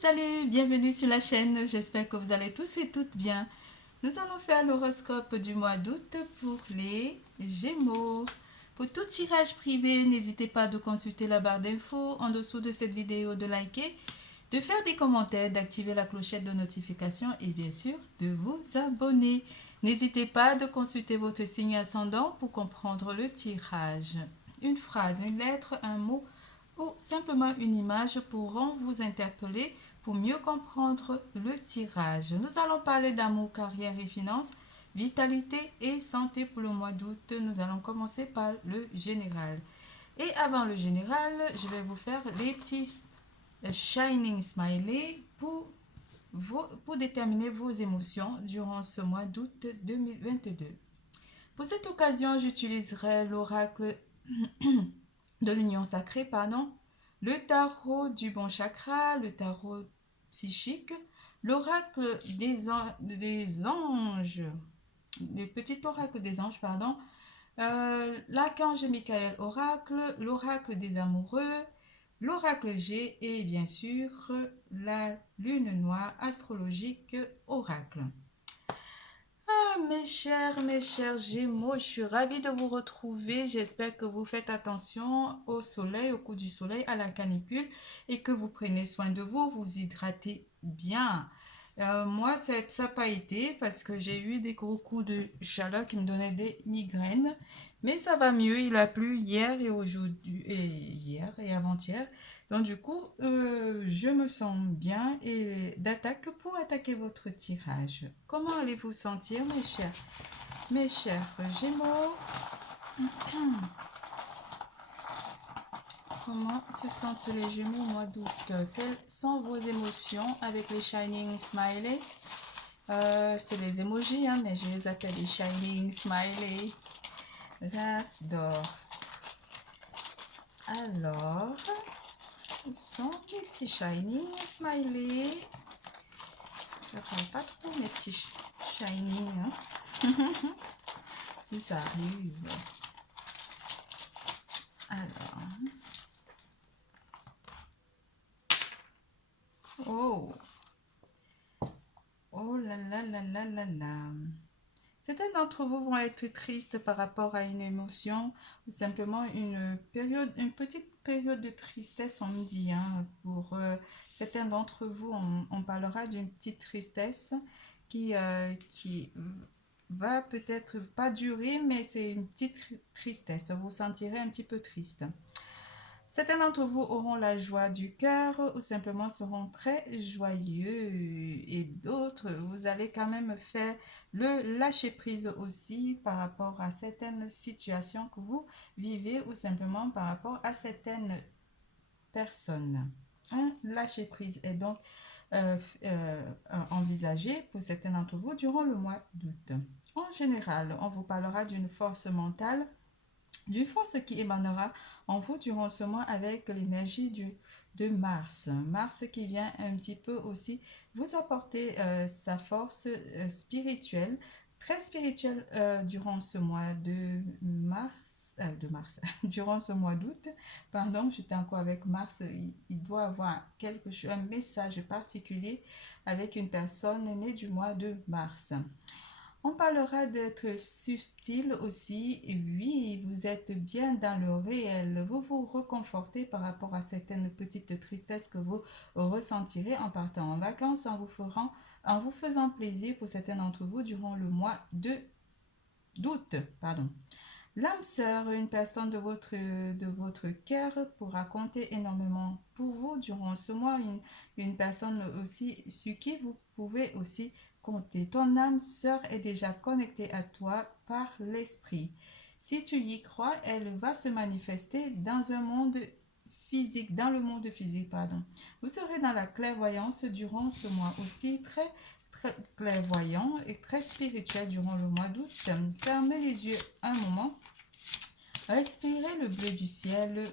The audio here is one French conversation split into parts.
Salut, bienvenue sur la chaîne, j'espère que vous allez tous et toutes bien. Nous allons faire l'horoscope du mois d'août pour les Gémeaux. Pour tout tirage privé, n'hésitez pas de consulter la barre d'infos en dessous de cette vidéo, de liker, de faire des commentaires, d'activer la clochette de notification et bien sûr de vous abonner. N'hésitez pas de consulter votre signe ascendant pour comprendre le tirage. Une phrase, une lettre, un mot ou simplement une image pourront vous interpeller pour mieux comprendre le tirage. Nous allons parler d'amour, carrière et finances, vitalité et santé pour le mois d'août. Nous allons commencer par le général. Et avant le général, je vais vous faire des petits shining smiley pour déterminer vos émotions durant ce mois d'août 2022. Pour cette occasion, j'utiliserai l'oracle de l'union sacrée, pardon, le tarot du bon chakra, le tarot psychique, l'oracle des anges, le petit oracle des anges, pardon, l'archange Michael oracle, l'oracle des amoureux, l'oracle G et bien sûr la lune noire astrologique oracle. Mes chers Gémeaux, je suis ravie de vous retrouver. J'espère que vous faites attention au soleil, au coup du soleil, à la canicule et que vous prenez soin de vous, vous hydratez bien. Moi, ça n'a pas été parce que j'ai eu des gros coups de chaleur qui me donnaient des migraines. Mais ça va mieux, il a plu hier et aujourd'hui, et hier et avant-hier. Donc du coup, je me sens bien et d'attaque pour attaquer votre tirage. Comment allez-vous sentir, mes chers Gémeaux? Comment se sentent les Gémeaux au mois d'août? Quelles sont vos émotions avec les Shining Smiley? C'est les emojis, hein, mais je les appelle les Shining Smiley. J'adore. Alors, où sont mes petits Shining Smiley? Ça prend pas trop mes petits Shining, hein? Si ça arrive. Alors. Oh. Oh là là là là là là. Certains d'entre vous vont être tristes par rapport à une émotion ou simplement une petite période de tristesse, on me dit. Hein. Pour certains d'entre vous, on parlera d'une petite tristesse qui va peut-être pas durer, mais c'est une petite tristesse. Vous vous sentirez un petit peu triste. Certains d'entre vous auront la joie du cœur ou simplement seront très joyeux et d'autres, vous allez quand même faire le lâcher prise aussi par rapport à certaines situations que vous vivez ou simplement par rapport à certaines personnes. Un lâcher prise est donc envisagé pour certains d'entre vous durant le mois d'août. En général, on vous parlera d'une force mentale, d'une force qui émanera en vous durant ce mois avec l'énergie de Mars. Mars qui vient un petit peu aussi vous apporter sa force spirituelle, très spirituelle durant ce mois de mars, durant ce mois d'août. Pardon, j'étais encore avec Mars. Il doit avoir quelque chose, un message particulier avec une personne née du mois de mars. On parlera d'être subtil aussi. Oui, vous êtes bien dans le réel. Vous vous reconfortez par rapport à certaines petites tristesses que vous ressentirez en partant en vacances, en vous faisant plaisir pour certains d'entre vous durant le mois d'août. L'âme sœur, une personne de votre cœur, pourra compter énormément pour vous durant ce mois. Une personne aussi sur qui vous pouvez aussi compter. Ton âme sœur est déjà connectée à toi par l'esprit. Si tu y crois, elle va se manifester dans le monde physique, Vous serez dans la clairvoyance durant ce mois aussi, très clairvoyant et très spirituel durant le mois d'août. Fermez les yeux un moment, respirez le bleu du ciel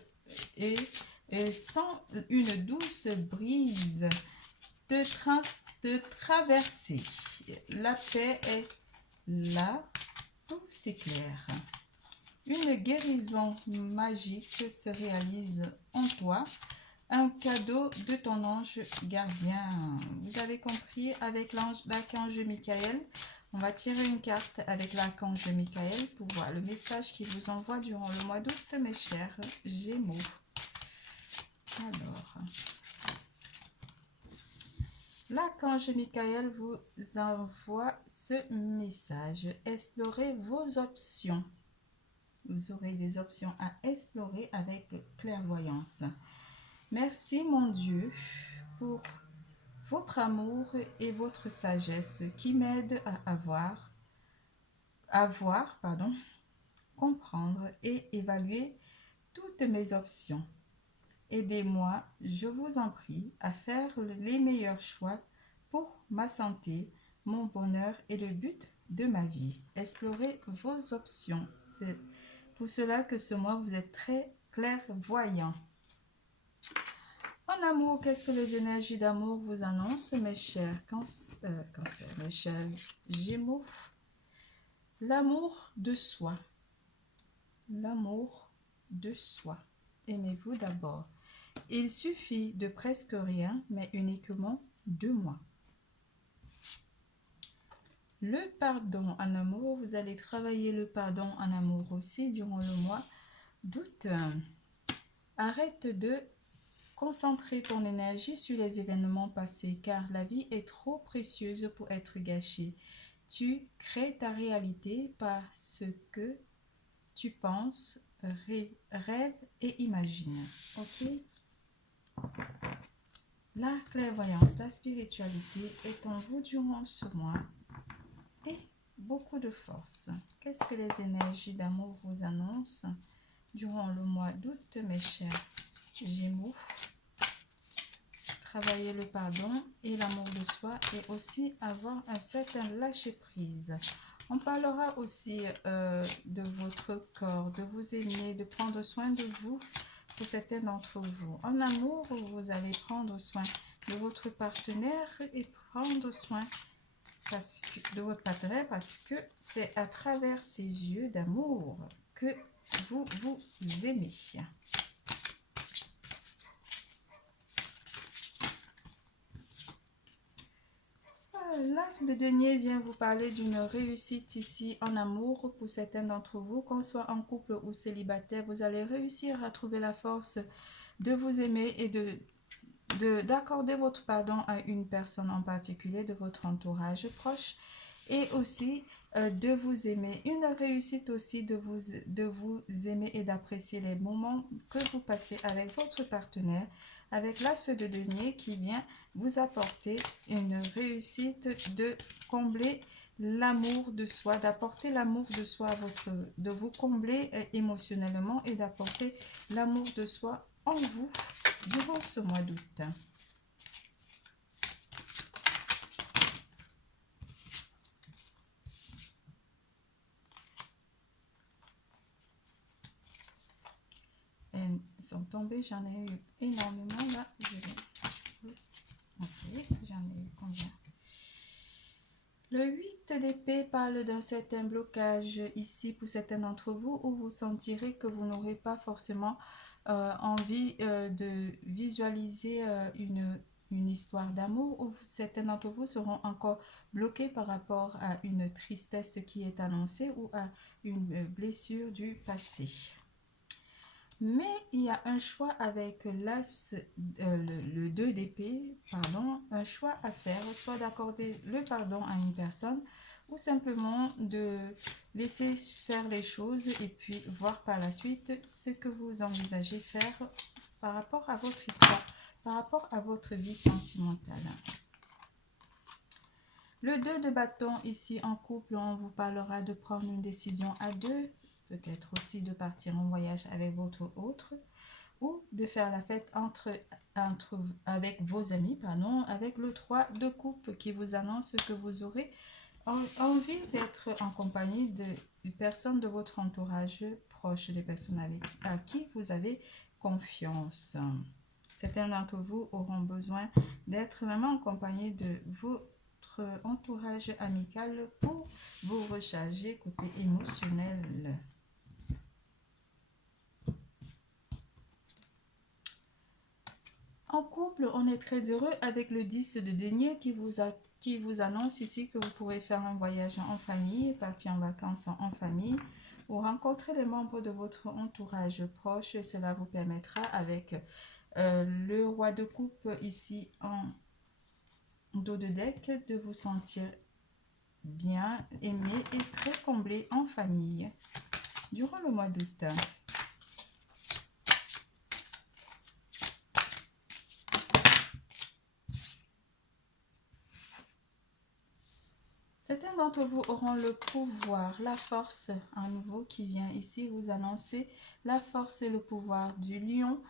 et sens une douce brise de traverser. La paix est là, tout s'éclaire. Une guérison magique se réalise en toi. un cadeau de ton ange gardien. Vous avez compris, avec l'archange Michael, on va tirer une carte avec l'archange Michael pour voir le message qu'il vous envoie durant le mois d'août, mes chers Gémeaux. Alors, l'archange Michael vous envoie ce message. Explorez vos options. Vous aurez des options à explorer avec clairvoyance. Merci mon Dieu pour votre amour et votre sagesse qui m'aident à comprendre et évaluer toutes mes options. Aidez-moi, je vous en prie, à faire les meilleurs choix pour ma santé, mon bonheur et le but de ma vie. Explorez vos options. C'est pour cela que ce mois, vous êtes très clairvoyant. En amour, qu'est-ce que les énergies d'amour vous annoncent, mes chers mes chers Gémeaux? L'amour de soi. L'amour de soi. Aimez-vous d'abord. Il suffit de presque rien, mais uniquement de moi. Le pardon en amour, vous allez travailler le pardon en amour aussi durant le mois d'août. Arrête de concentrer ton énergie sur les événements passés, car la vie est trop précieuse pour être gâchée. Tu crées ta réalité par ce que tu penses, rêves et imagines. Ok? La clairvoyance, la spiritualité est en vous durant ce mois et beaucoup de force. Qu'est-ce que les énergies d'amour vous annoncent durant le mois d'août, mes chers Gémeaux? Travailler le pardon et l'amour de soi et aussi avoir un certain lâcher-prise. On parlera aussi de votre corps, de vous aimer, de prendre soin de vous pour certains d'entre vous. En amour, vous allez prendre soin de votre partenaire et prendre soin de votre partenaire parce que c'est à travers ses yeux d'amour que vous vous aimez. L'as de denier vient vous parler d'une réussite ici en amour pour certains d'entre vous, qu'on soit en couple ou célibataire. Vous allez réussir à trouver la force de vous aimer et d'accorder votre pardon à une personne en particulier de votre entourage proche et aussi de vous aimer. Une réussite aussi de vous aimer et d'apprécier les moments que vous passez avec votre partenaire, avec l'as de denier qui vient vous apporter une réussite de combler l'amour de soi, d'apporter l'amour de soi à de vous combler émotionnellement et d'apporter l'amour de soi en vous durant ce mois d'août. Ils sont tombés, j'en ai eu énormément là. Ok, j'en ai eu combien? Le 8 d'épée parle d'un certain blocage ici pour certains d'entre vous où vous sentirez que vous n'aurez pas forcément envie de visualiser une histoire d'amour où certains d'entre vous seront encore bloqués par rapport à une tristesse qui est annoncée ou à une blessure du passé. Mais il y a un choix avec l'as, le 2 d'épée, pardon, un choix à faire, soit d'accorder le pardon à une personne ou simplement de laisser faire les choses et puis voir par la suite ce que vous envisagez faire par rapport à votre histoire, par rapport à votre vie sentimentale. Le 2 de bâton, ici en couple, on vous parlera de prendre une décision à deux, peut-être aussi de partir en voyage avec votre autre ou de faire la fête avec vos amis, avec le 3 de coupe qui vous annonce que vous aurez envie d'être en compagnie de personnes de votre entourage proche, des personnes à qui vous avez confiance. Certains d'entre vous auront besoin d'être vraiment en compagnie de votre entourage amical pour vous recharger côté émotionnel. En couple, on est très heureux avec le 10 de denier qui vous annonce ici que vous pourrez faire un voyage en famille, partir en vacances en famille ou rencontrer les membres de votre entourage proche. Cela vous permettra avec le roi de coupe ici en dos de deck de vous sentir bien aimé et très comblé en famille durant le mois d'août. Certains d'entre vous auront le pouvoir, la force, à nouveau qui vient ici vous annoncer la force et le pouvoir du lion.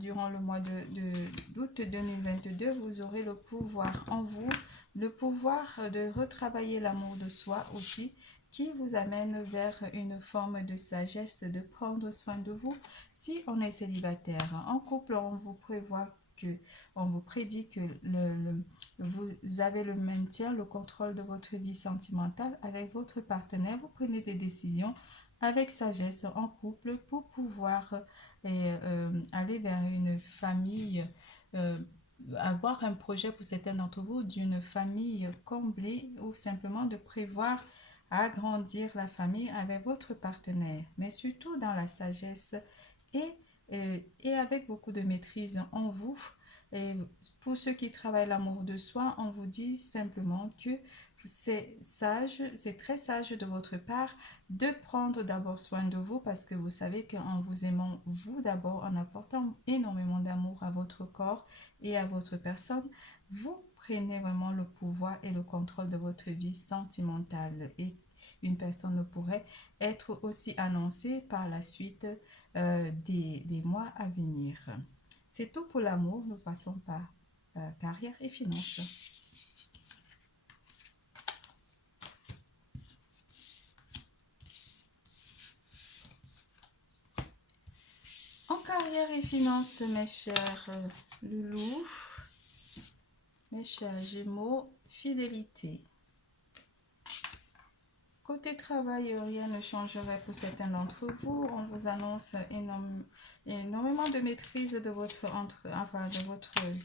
Durant le mois d'août 2022, vous aurez le pouvoir en vous, le pouvoir de retravailler l'amour de soi aussi, qui vous amène vers une forme de sagesse, de prendre soin de vous si on est célibataire. En couple, on vous prévoit on vous prédit que vous avez le maintien, le contrôle de votre vie sentimentale avec votre partenaire. Vous prenez des décisions avec sagesse en couple pour pouvoir aller vers une famille, avoir un projet pour certains d'entre vous d'une famille comblée ou simplement de prévoir agrandir la famille avec votre partenaire, mais surtout dans la sagesse et avec beaucoup de maîtrise en vous. Et pour ceux qui travaillent l'amour de soi, on vous dit simplement que c'est sage, c'est très sage de votre part de prendre d'abord soin de vous parce que vous savez qu'en vous aimant vous d'abord, en apportant énormément d'amour à votre corps et à votre personne, vous prenez vraiment le pouvoir et le contrôle de votre vie sentimentale et une personne ne pourrait être aussi annoncée par la suite des mois à venir. C'est tout pour l'amour. Nous passons par carrière et finances. En carrière et finances, mes chers loulous, mes chers Gémeaux, fidélité. Côté travail, rien ne changerait pour certains d'entre vous. On vous annonce énormément de maîtrise de votre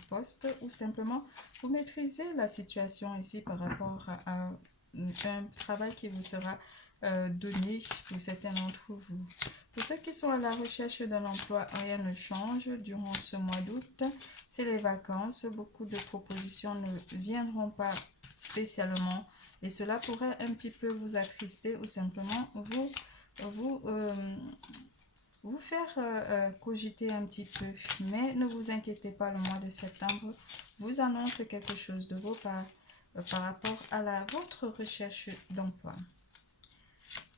poste ou simplement vous maîtrisez la situation ici par rapport à un travail qui vous sera donné pour certains d'entre vous. Pour ceux qui sont à la recherche d'un emploi, rien ne change durant ce mois d'août. C'est les vacances. Beaucoup de propositions ne viendront pas spécialement et cela pourrait un petit peu vous attrister ou simplement vous faire cogiter un petit peu. Mais ne vous inquiétez pas, le mois de septembre vous annonce quelque chose de beau par rapport à votre recherche d'emploi.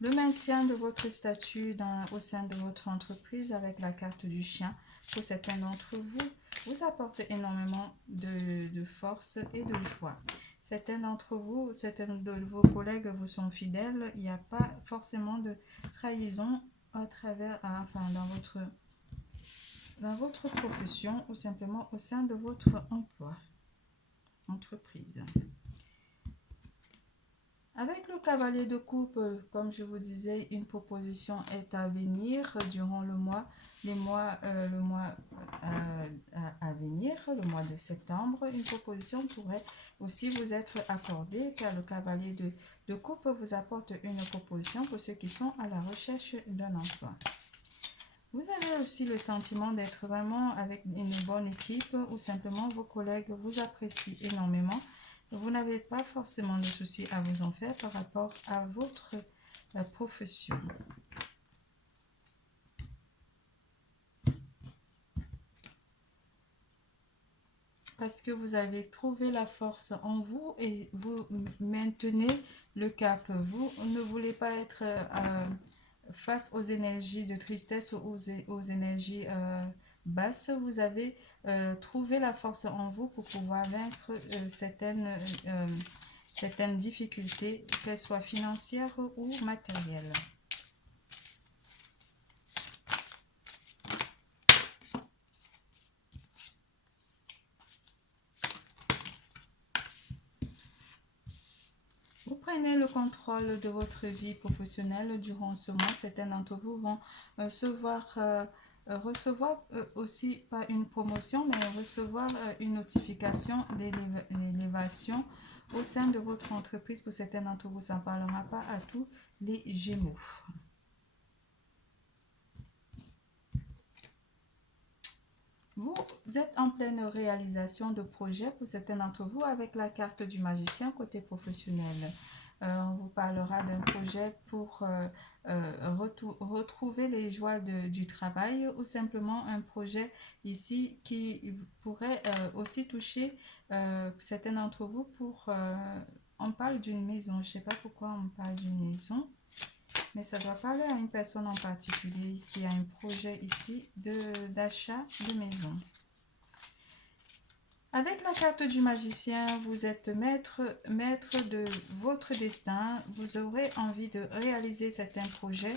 Le maintien de votre statut au sein de votre entreprise avec la carte du chien, pour certains d'entre vous, vous apporte énormément de force et de joie. Certains d'entre vous, certains de vos collègues vous sont fidèles. Il n'y a pas forcément de trahison à travers, dans votre profession ou simplement au sein de votre entreprise. Avec le cavalier de coupe, comme je vous disais, une proposition est à venir durant le mois à venir, le mois de septembre. Une proposition pourrait aussi vous être accordée car le cavalier de coupe vous apporte une proposition pour ceux qui sont à la recherche d'un emploi. Vous avez aussi le sentiment d'être vraiment avec une bonne équipe ou simplement vos collègues vous apprécient énormément. Vous n'avez pas forcément de soucis à vous en faire par rapport à votre profession. Parce que vous avez trouvé la force en vous et vous maintenez le cap. Vous ne voulez pas être face aux énergies de tristesse ou aux énergies basses. Vous avez trouvé la force en vous pour pouvoir vaincre certaines difficultés, qu'elles soient financières ou matérielles. Vous prenez le contrôle de votre vie professionnelle durant ce mois. Certains d'entre vous vont se voir recevoir aussi, pas une promotion, mais recevoir une notification d'élévation au sein de votre entreprise. Pour certains d'entre vous, ça ne parlera pas à tous les Gémeaux. Vous êtes en pleine réalisation de projets pour certains d'entre vous avec la carte du magicien côté professionnel. On vous parlera d'un projet pour retrouver les joies du travail ou simplement un projet ici qui pourrait aussi toucher certains d'entre vous pour... on parle d'une maison, je ne sais pas pourquoi on parle d'une maison. Mais ça doit parler à une personne en particulier qui a un projet ici d'achat de maison. Avec la carte du magicien, vous êtes maître de votre destin. Vous aurez envie de réaliser certains projets,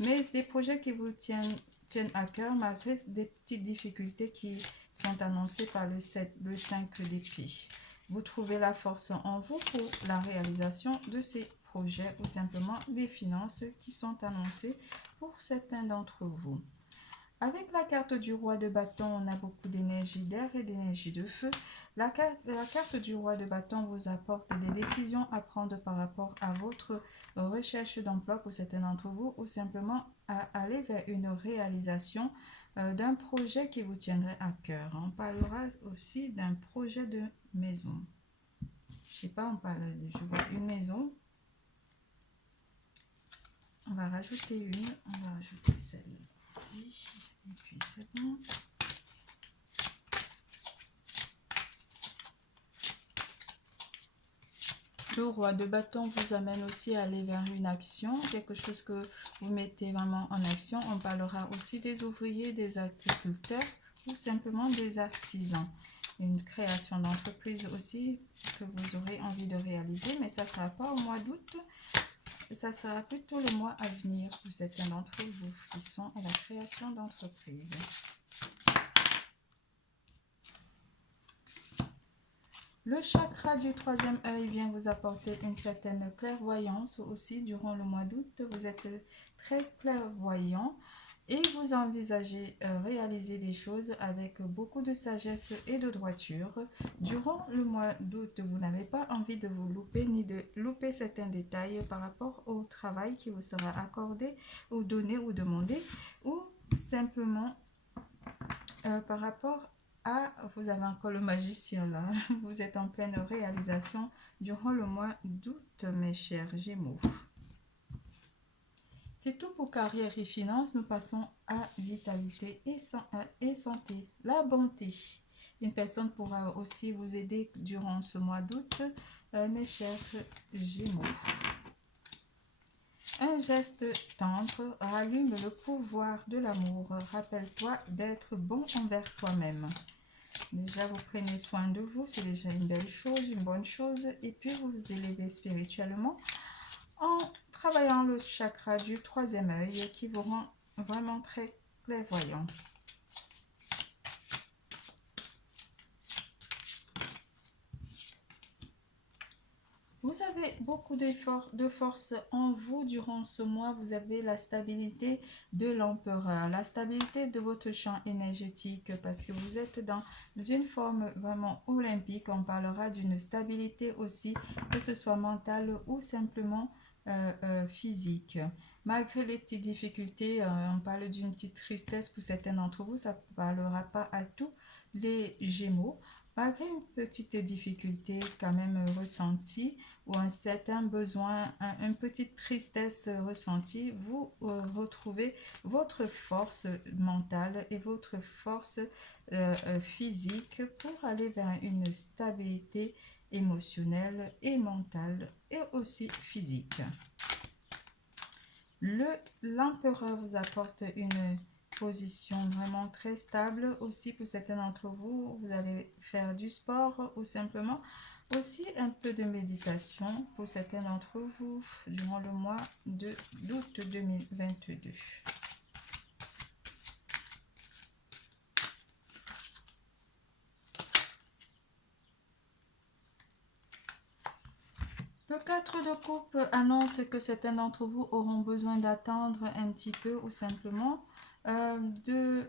mais des projets qui vous tiennent à cœur malgré des petites difficultés qui sont annoncées par le 5 d'épée. Vous trouvez la force en vous pour la réalisation de ces projets ou simplement les finances qui sont annoncées pour certains d'entre vous. Avec la carte du roi de bâton, on a beaucoup d'énergie d'air et d'énergie de feu. La carte du roi de bâton vous apporte des décisions à prendre par rapport à votre recherche d'emploi pour certains d'entre vous ou simplement à aller vers une réalisation d'un projet qui vous tiendrait à cœur. On parlera aussi d'un projet de maison. Je sais pas, je vois une maison. On va rajouter une. On va rajouter celle-ci. Et puis c'est bon. Le roi de bâton vous amène aussi à aller vers une action, quelque chose que vous mettez vraiment en action. On parlera aussi des ouvriers, des agriculteurs ou simplement des artisans. Une création d'entreprise aussi que vous aurez envie de réaliser, mais ça ne sera pas au mois d'août. Ça sera plutôt le mois à venir pour certains d'entre vous qui sont à la création d'entreprise. Le chakra du troisième œil vient vous apporter une certaine clairvoyance aussi durant le mois d'août. Vous êtes très clairvoyant et vous envisagez réaliser des choses avec beaucoup de sagesse et de droiture. Durant le mois d'août, vous n'avez pas envie de vous louper ni de louper certains détails par rapport au travail qui vous sera accordé ou donné ou demandé ou simplement par rapport vous avez encore le magicien là, vous êtes en pleine réalisation durant le mois d'août, mes chers Gémeaux. C'est tout pour carrière et finances. Nous passons à vitalité et santé. La bonté. Une personne pourra aussi vous aider durant ce mois d'août, mes chers Gémeaux. Un geste tendre rallume le pouvoir de l'amour. Rappelle-toi d'être bon envers toi-même. Déjà, vous prenez soin de vous, c'est déjà une belle chose, une bonne chose. Et puis, vous vous élevez spirituellement en travaillant le chakra du troisième œil qui vous rend vraiment très clairvoyant. Vous avez beaucoup de force en vous durant ce mois. Vous avez la stabilité de l'empereur, la stabilité de votre champ énergétique parce que vous êtes dans une forme vraiment olympique. On parlera d'une stabilité aussi, que ce soit mentale ou simplement physique. Malgré les petites difficultés, on parle d'une petite tristesse pour certains d'entre vous. Ça ne parlera pas à tous les Gémeaux. Malgré une petite difficulté quand même ressentie ou un certain besoin, une petite tristesse ressentie, vous retrouvez votre force mentale et votre force physique pour aller vers une stabilité émotionnelle et mentale et aussi physique. L'empereur vous apporte une position vraiment très stable. Aussi pour certains d'entre vous, vous allez faire du sport ou simplement aussi un peu de méditation pour certains d'entre vous durant le mois d'août 2022. Le 4 de coupe annonce que certains d'entre vous auront besoin d'attendre un petit peu ou simplement de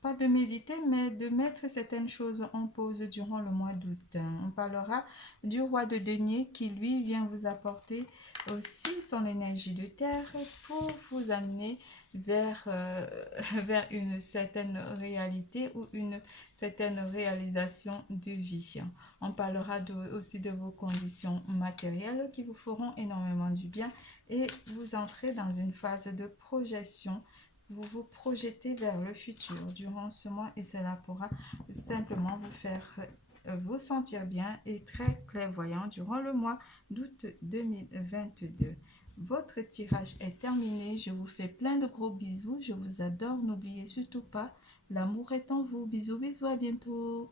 pas de méditer, mais de mettre certaines choses en pause durant le mois d'août. On parlera du roi de denier qui, lui, vient vous apporter aussi son énergie de terre pour vous amener vers une certaine réalité ou une certaine réalisation de vie. On parlera aussi de vos conditions matérielles qui vous feront énormément du bien et vous entrez dans une phase de projection. Vous vous projetez vers le futur durant ce mois et cela pourra simplement vous faire vous sentir bien et très clairvoyant durant le mois d'août 2022. Votre tirage est terminé. Je vous fais plein de gros bisous. Je vous adore. N'oubliez surtout pas, l'amour est en vous. Bisous, bisous, à bientôt.